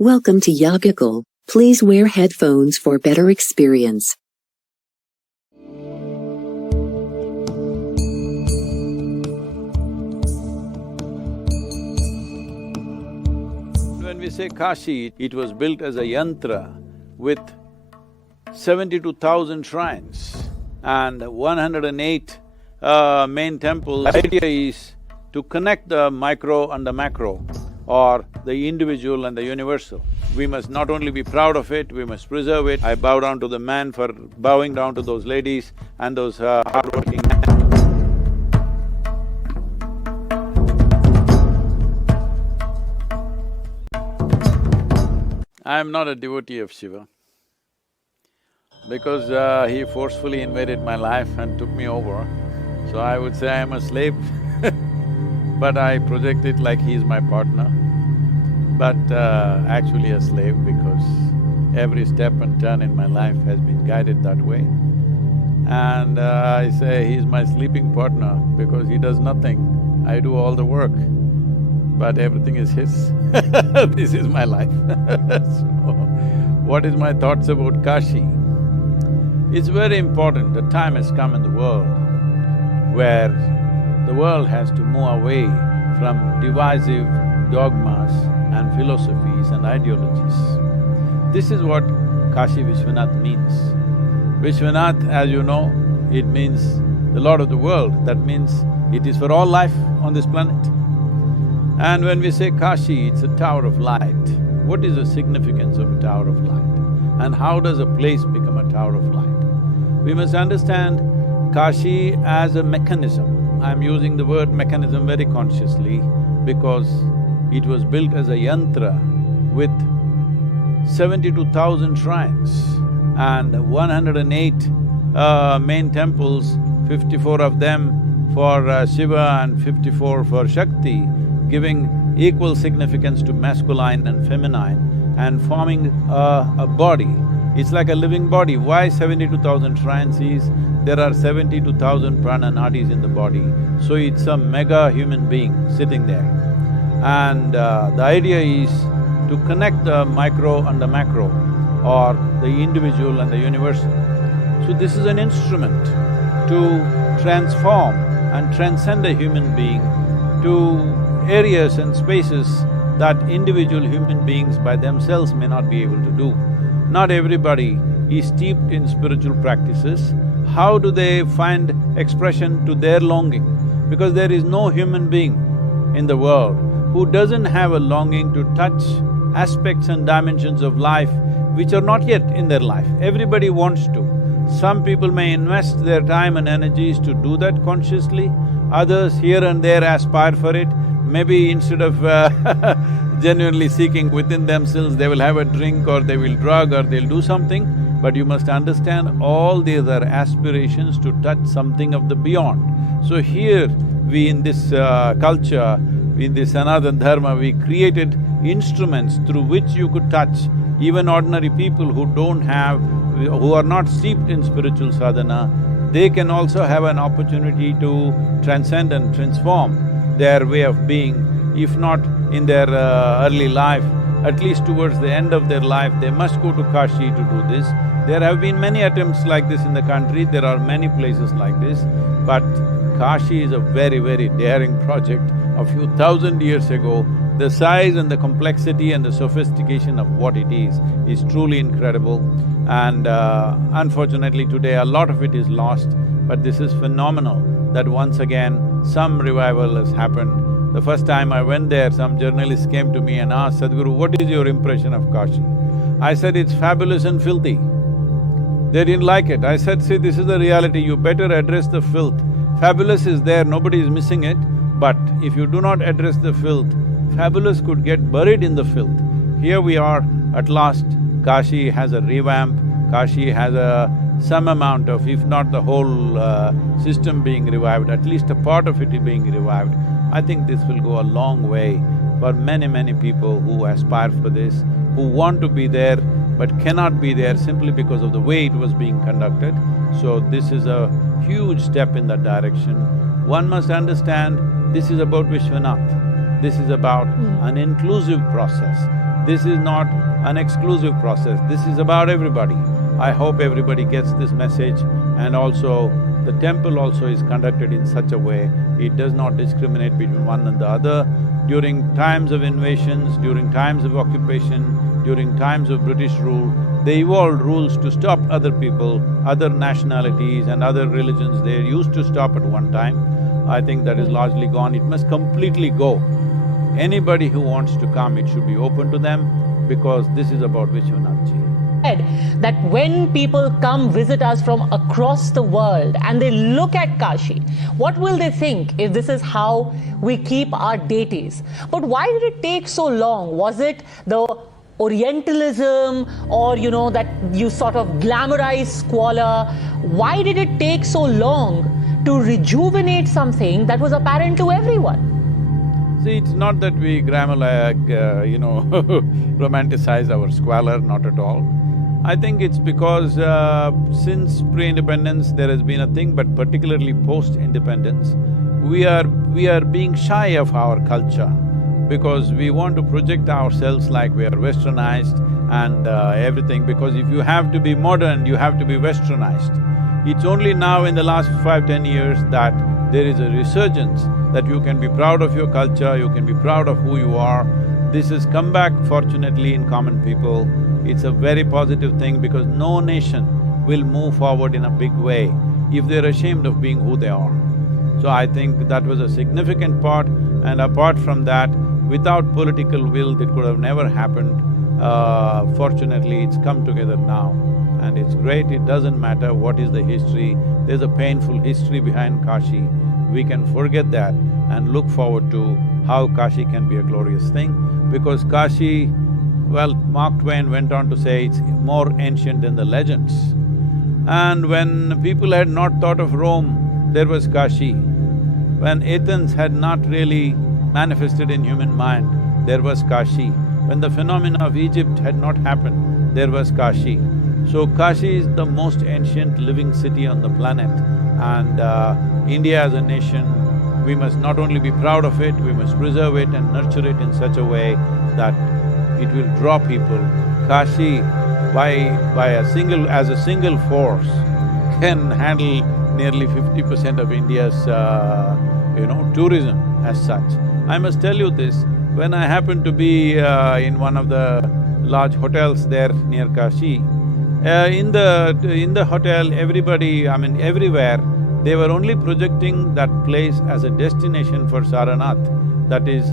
Welcome to Yogical. Please wear headphones for better experience. When we say Kashi, it was built as a yantra with 72,000 shrines and 108 main temples. The idea is to connect the micro and the macro, or the individual and the universal. We must not only be proud of it, we must preserve it. I bow down to the man for bowing down to those ladies and those hardworking men. I am not a devotee of Shiva because he forcefully invaded my life and took me over. So I would say I am a slave but I project it like he is my partner, but actually a slave because every step and turn in my life has been guided that way. And I say he's my sleeping partner because he does nothing, I do all the work, but everything is his This is my life So, what is my thoughts about Kashi? It's very important, the time has come in the world where the world has to move away from divisive dogmas and philosophies and ideologies. This is what Kashi Vishwanath means. Vishwanath, as you know, it means the Lord of the world, that means it is for all life on this planet. And when we say Kashi, it's a tower of light. What is the significance of a tower of light? And how does a place become a tower of light? We must understand Kashi as a mechanism. I'm using the word mechanism very consciously because it was built as a yantra with 72,000 shrines and 108 main temples, 54 of them for Shiva and 54 for Shakti, giving equal significance to masculine and feminine and forming a body. It's like a living body. Why 72,000 shrines is, there are 72,000 prana nadis in the body, so it's a mega human being sitting there. And the idea is to connect the micro and the macro, or the individual and the universal. So this is an instrument to transform and transcend a human being to areas and spaces that individual human beings by themselves may not be able to do. Not everybody is steeped in spiritual practices. How do they find expression to their longing? Because there is no human being in the world who doesn't have a longing to touch aspects and dimensions of life which are not yet in their life. Everybody wants to. Some people may invest their time and energies to do that consciously, others here and there aspire for it. Maybe instead of genuinely seeking within themselves, they will have a drink or they will drug or they'll do something. But you must understand, all these are aspirations to touch something of the beyond. So here, we in this culture, in this Sanatana Dharma, we created instruments through which you could touch even ordinary people who don't have… who are not steeped in spiritual sadhana. They can also have an opportunity to transcend and transform their way of being, if not in their early life, at least towards the end of their life, they must go to Kashi to do this. There have been many attempts like this in the country, there are many places like this, but Kashi is a very, very daring project. A few thousand years ago, the size and the complexity and the sophistication of what it is truly incredible. And unfortunately today, a lot of it is lost, but this is phenomenal that once again some revival has happened. The first time I went there, some journalists came to me and asked, Sadhguru, what is your impression of Kashi? I said, it's fabulous and filthy. They didn't like it. I said, see, this is the reality, you better address the filth. Fabulous is there, nobody is missing it, but if you do not address the filth, fabulous could get buried in the filth. Here we are, at last, Kashi has a revamp, Kashi has some amount of, if not the whole system being revived, at least a part of it being revived. I think this will go a long way for many, many people who aspire for this, who want to be there but cannot be there simply because of the way it was being conducted. So this is a huge step in that direction. One must understand, this is about Vishwanath. This is about an inclusive process. This is not an exclusive process, this is about everybody. I hope everybody gets this message, and also the temple also is conducted in such a way, it does not discriminate between one and the other. During times of invasions, during times of occupation, during times of British rule, they evolved rules to stop other people, other nationalities and other religions they used to stop at one time. I think that is largely gone, it must completely go. Anybody who wants to come, it should be open to them, because this is about Vishwanath Ji. That when people come visit us from across the world and they look at Kashi, what will they think if this is how we keep our deities? But why did it take so long? Was it the Orientalism, or that you sort of glamorize squalor? Why did it take so long to rejuvenate something that was apparent to everyone? See, it's not that we romanticize our squalor, not at all. I think it's because since pre-independence there has been a thing, but particularly post-independence, we are being shy of our culture, because we want to project ourselves like we are westernized and everything, because if you have to be modern, you have to be westernized. It's only now in the last 5–10 years that there is a resurgence, that you can be proud of your culture, you can be proud of who you are. This has come back fortunately in common people. It's a very positive thing, because no nation will move forward in a big way if they're ashamed of being who they are. So I think that was a significant part, and apart from that, without political will, it could have never happened. Fortunately, it's come together now, and it's great. It doesn't matter what is the history, there's a painful history behind Kashi. We can forget that and look forward to how Kashi can be a glorious thing, because Kashi, well, Mark Twain went on to say it's more ancient than the legends. And when people had not thought of Rome, there was Kashi. When Athens had not really manifested in human mind, there was Kashi. When the phenomena of Egypt had not happened, there was Kashi. So Kashi is the most ancient living city on the planet, and India as a nation, we must not only be proud of it, we must preserve it and nurture it in such a way that it will draw people. Kashi, as a single force, can handle nearly 50% of India's, tourism as such. I must tell you this, when I happened to be in one of the large hotels there near Kashi, in the hotel, everybody, everywhere, they were only projecting that place as a destination for Saranath, that is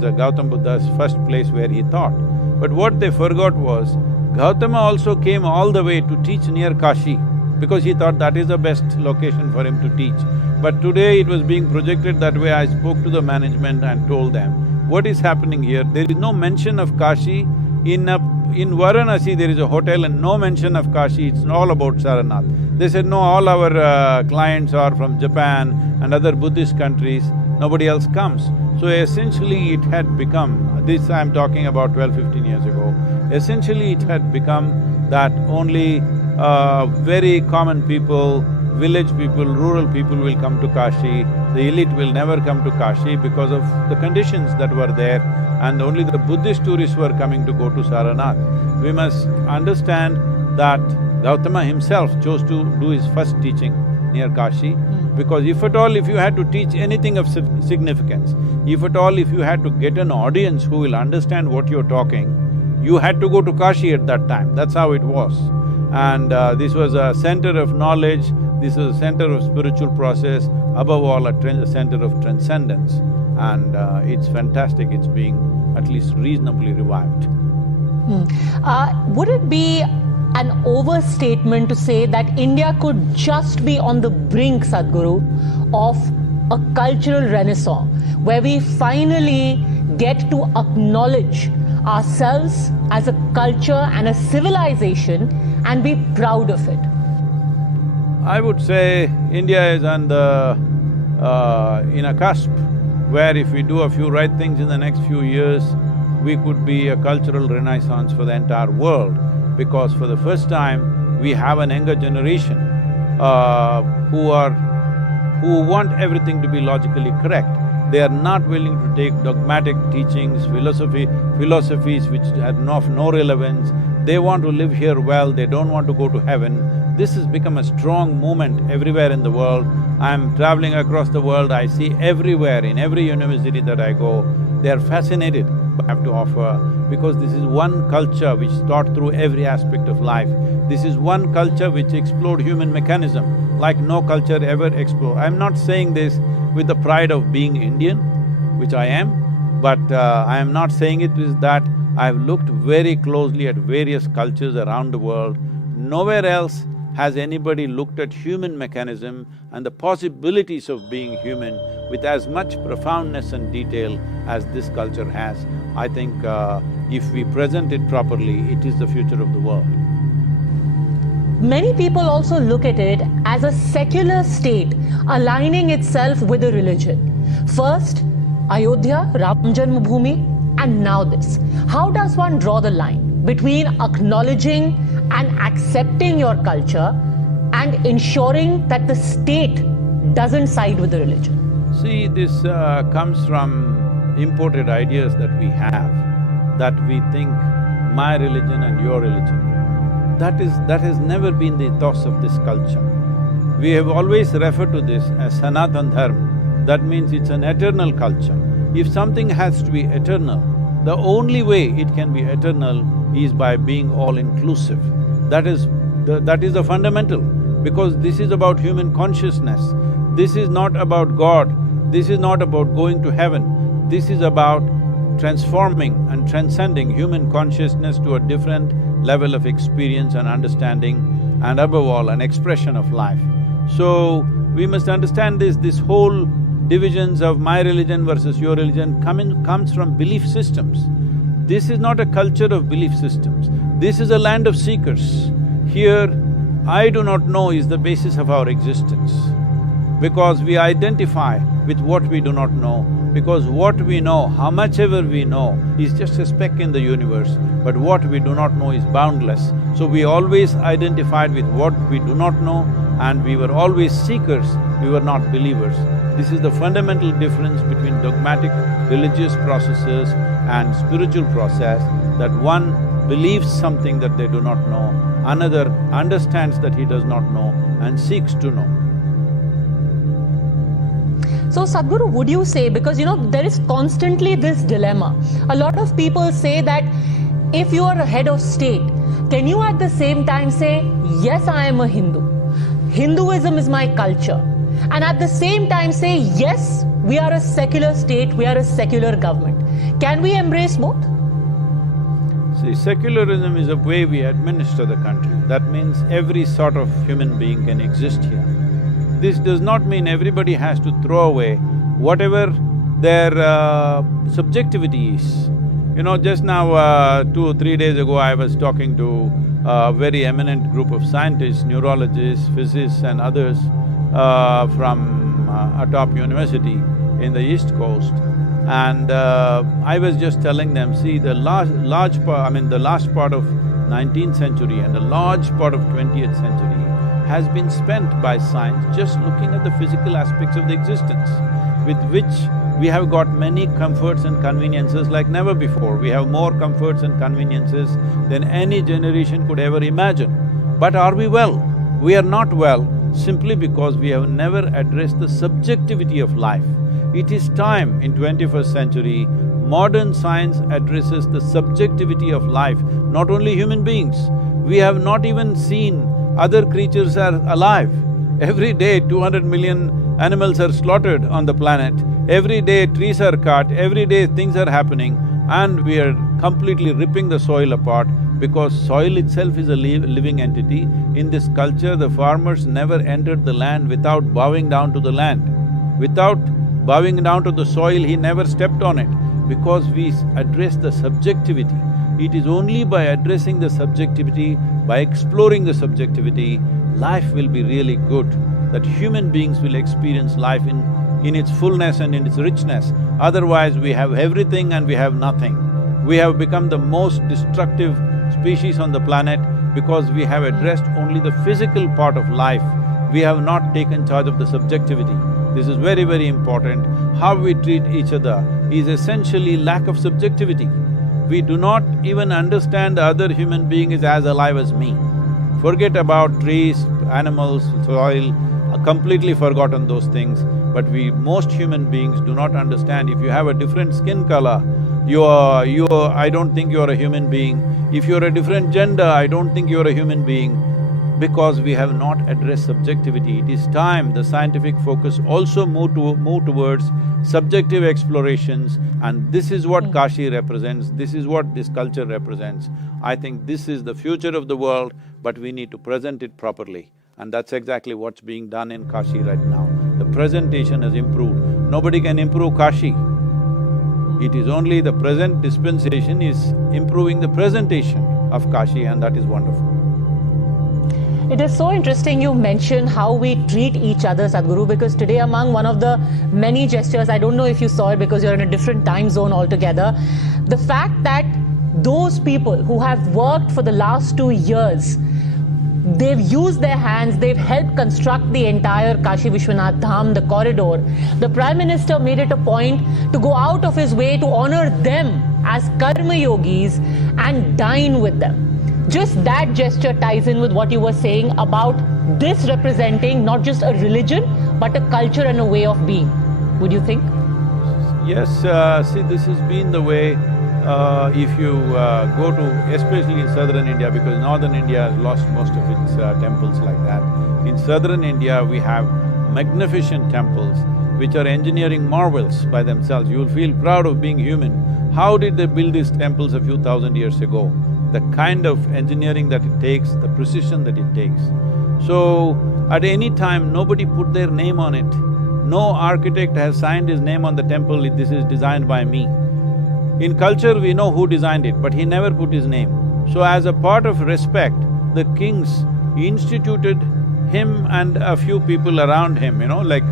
the Gautam Buddha's first place where he taught. But what they forgot was, Gautama also came all the way to teach near Kashi, because he thought that is the best location for him to teach. But today it was being projected that way. I spoke to the management and told them, what is happening here? There is no mention of Kashi. In Varanasi there is a hotel and no mention of Kashi, it's all about Saranath. They said, no, all our clients are from Japan and other Buddhist countries, nobody else comes. So essentially it had become, this I'm talking about 12–15 years ago, essentially it had become that only very common people, village people, rural people will come to Kashi, the elite will never come to Kashi because of the conditions that were there, and only the Buddhist tourists were coming to go to Saranath. We must understand that Gautama himself chose to do his first teaching near Kashi, because if at all, if you had to teach anything of significance, if at all, if you had to get an audience who will understand what you're talking, you had to go to Kashi at that time, that's how it was. And this was a center of knowledge, this was a center of spiritual process, above all a center of transcendence. And it's fantastic, it's being at least reasonably revived. Would it be an overstatement to say that India could just be on the brink, Sadhguru, of a cultural renaissance, where we finally get to acknowledge ourselves as a culture and a civilization and be proud of it? I would say India is on the… in a cusp where if we do a few right things in the next few years, we could be a cultural renaissance for the entire world, because for the first time, we have an younger generation who want everything to be logically correct. They are not willing to take dogmatic teachings, philosophies which have no relevance. They want to live here well, they don't want to go to heaven. This has become a strong movement everywhere in the world. I'm traveling across the world, I see everywhere, in every university that I go, they are fascinated by what I have to offer, because this is one culture which is taught through every aspect of life. This is one culture which explored human mechanism like no culture ever explored. I'm not saying this with the pride of being Indian, which I am, but I am not saying it with that. I've looked very closely at various cultures around the world. Nowhere else has anybody looked at human mechanism and the possibilities of being human with as much profoundness and detail as this culture has. I think if we present it properly, it is the future of the world. Many people also look at it as a secular state aligning itself with a religion. First, Ayodhya, Ram Janmabhoomi, and now this. How does one draw the line between acknowledging and accepting your culture and ensuring that the state doesn't side with the religion? See, this comes from imported ideas that we have, that we think my religion and your religion. That has never been the ethos of this culture. We have always referred to this as Sanatana Dharma. That means it's an eternal culture. If something has to be eternal, the only way it can be eternal is by being all-inclusive. That is the fundamental, because this is about human consciousness. This is not about God, this is not about going to heaven, this is about transforming and transcending human consciousness to a different level of experience and understanding, and above all, an expression of life. So, we must understand this whole divisions of my religion versus your religion comes from belief systems. This is not a culture of belief systems, this is a land of seekers. Here, I do not know is the basis of our existence, because we identify with what we do not know, because what we know, how much ever we know, is just a speck in the universe, but what we do not know is boundless. So we always identified with what we do not know, and we were always seekers, we were not believers. This is the fundamental difference between dogmatic religious processes and spiritual process, that one believes something that they do not know, another understands that he does not know and seeks to know. So Sadhguru, would you say, because there is constantly this dilemma, a lot of people say that if you are a head of state, can you at the same time say, yes, I am a Hindu, Hinduism is my culture, and at the same time say, yes, we are a secular state, we are a secular government. Can we embrace both? See, secularism is a way we administer the country. That means every sort of human being can exist here. This does not mean everybody has to throw away whatever their subjectivity is. Just now, 2 or 3 days ago, I was talking to a very eminent group of scientists, neurologists, physicists and others from a top university in the East Coast. And I was just telling them, see, the last part of 19th century and a large part of 20th century has been spent by science just looking at the physical aspects of the existence, with which we have got many comforts and conveniences like never before. We have more comforts and conveniences than any generation could ever imagine. But are we well? We are not well simply because we have never addressed the subjectivity of life. It is time in 21st century, modern science addresses the subjectivity of life, not only human beings. We have not even seen other creatures are alive. Every day 200 million animals are slaughtered on the planet. Every day trees are cut, every day things are happening, and we are completely ripping the soil apart because soil itself is a living entity. In this culture, the farmers never entered the land without bowing down to the land. Without bowing down to the soil, he never stepped on it, because we address the subjectivity. It is only by addressing the subjectivity, by exploring the subjectivity, life will be really good, that human beings will experience life in its fullness and in its richness. Otherwise, we have everything and we have nothing. We have become the most destructive species on the planet because we have addressed only the physical part of life. We have not taken charge of the subjectivity. This is very, very important. How we treat each other is essentially lack of subjectivity. We do not even understand the other human being is as alive as me. Forget about trees, animals, soil, completely forgotten those things. But most human beings do not understand. If you have a different skin color, I don't think you're a human being. If you're a different gender, I don't think you're a human being, because we have not addressed subjectivity. It is time the scientific focus also move towards subjective explorations, and this is what Kashi represents, this is what this culture represents. I think this is the future of the world, but we need to present it properly. And that's exactly what's being done in Kashi right now. The presentation has improved. Nobody can improve Kashi. It is only the present dispensation is improving the presentation of Kashi, and that is wonderful. It is so interesting you mention how we treat each other, Sadhguru, because today among one of the many gestures, I don't know if you saw it because you're in a different time zone altogether, the fact that those people who have worked for the last 2 years, they've used their hands, they've helped construct the entire Kashi Vishwanath Dham, the corridor. The Prime Minister made it a point to go out of his way to honor them as karma yogis and dine with them. Just that gesture ties in with what you were saying about this representing not just a religion, but a culture and a way of being. Would you think? Yes, see, this has been the way. If you go to, especially in southern India, because northern India has lost most of its temples like that. In southern India, we have magnificent temples which are engineering marvels by themselves. You'll feel proud of being human. How did they build these temples a few thousand years ago? The kind of engineering that it takes, the precision that it takes. So, at any time, nobody put their name on it. No architect has signed his name on the temple, this is designed by me. In culture, we know who designed it, but he never put his name. So as a part of respect, the kings instituted him and a few people around him, like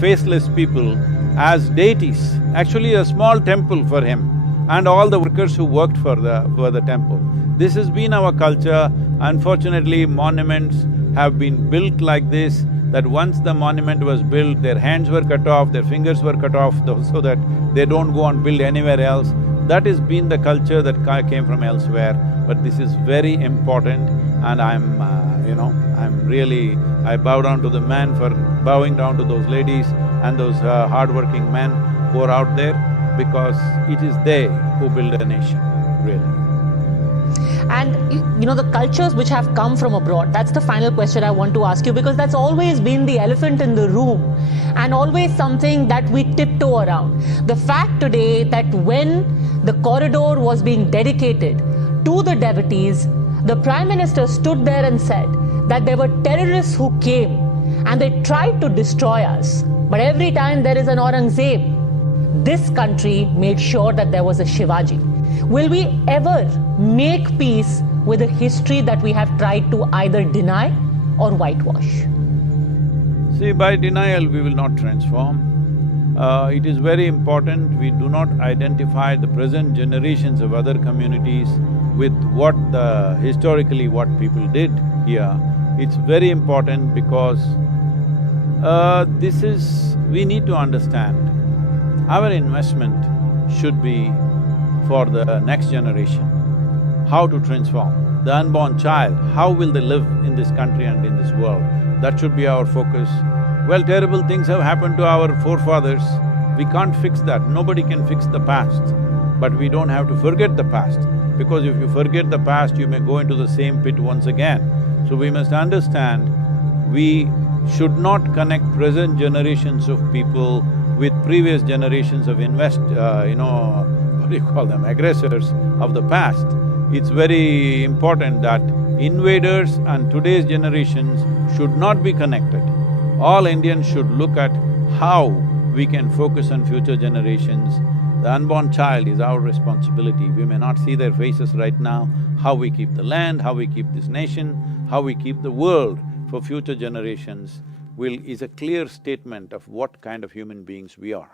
faceless people, as deities. Actually a small temple for him and all the workers who worked for the temple. This has been our culture. Unfortunately, monuments have been built like this, that once the monument was built, their hands were cut off, their fingers were cut off so that they don't go and build anywhere else. That has been the culture that came from elsewhere, but this is very important, and I bow down to the man for bowing down to those ladies and those hard-working men who are out there, because it is they who build a nation, really. And the cultures which have come from abroad, that's the final question I want to ask you, because that's always been the elephant in the room and always something that we tiptoe around. The fact today that when the corridor was being dedicated to the devotees, the Prime Minister stood there and said that there were terrorists who came and they tried to destroy us, but every time there is an Aurangzeb, this country made sure that there was a Shivaji. Will we ever make peace with a history that we have tried to either deny or whitewash? See, by denial we will not transform. It is very important we do not identify the present generations of other communities with historically what people did here. It's very important because we need to understand our investment should be for the next generation. How to transform the unborn child, how will they live in this country and in this world? That should be our focus. Well, terrible things have happened to our forefathers. We can't fix that, nobody can fix the past. But we don't have to forget the past, because if you forget the past, you may go into the same pit once again. So we must understand, we should not connect present generations of people with previous generations of aggressors of the past. It's very important that invaders and today's generations should not be connected. All Indians should look at how we can focus on future generations. The unborn child is our responsibility. We may not see their faces right now. How we keep the land, how we keep this nation, how we keep the world for future generations is a clear statement of what kind of human beings we are.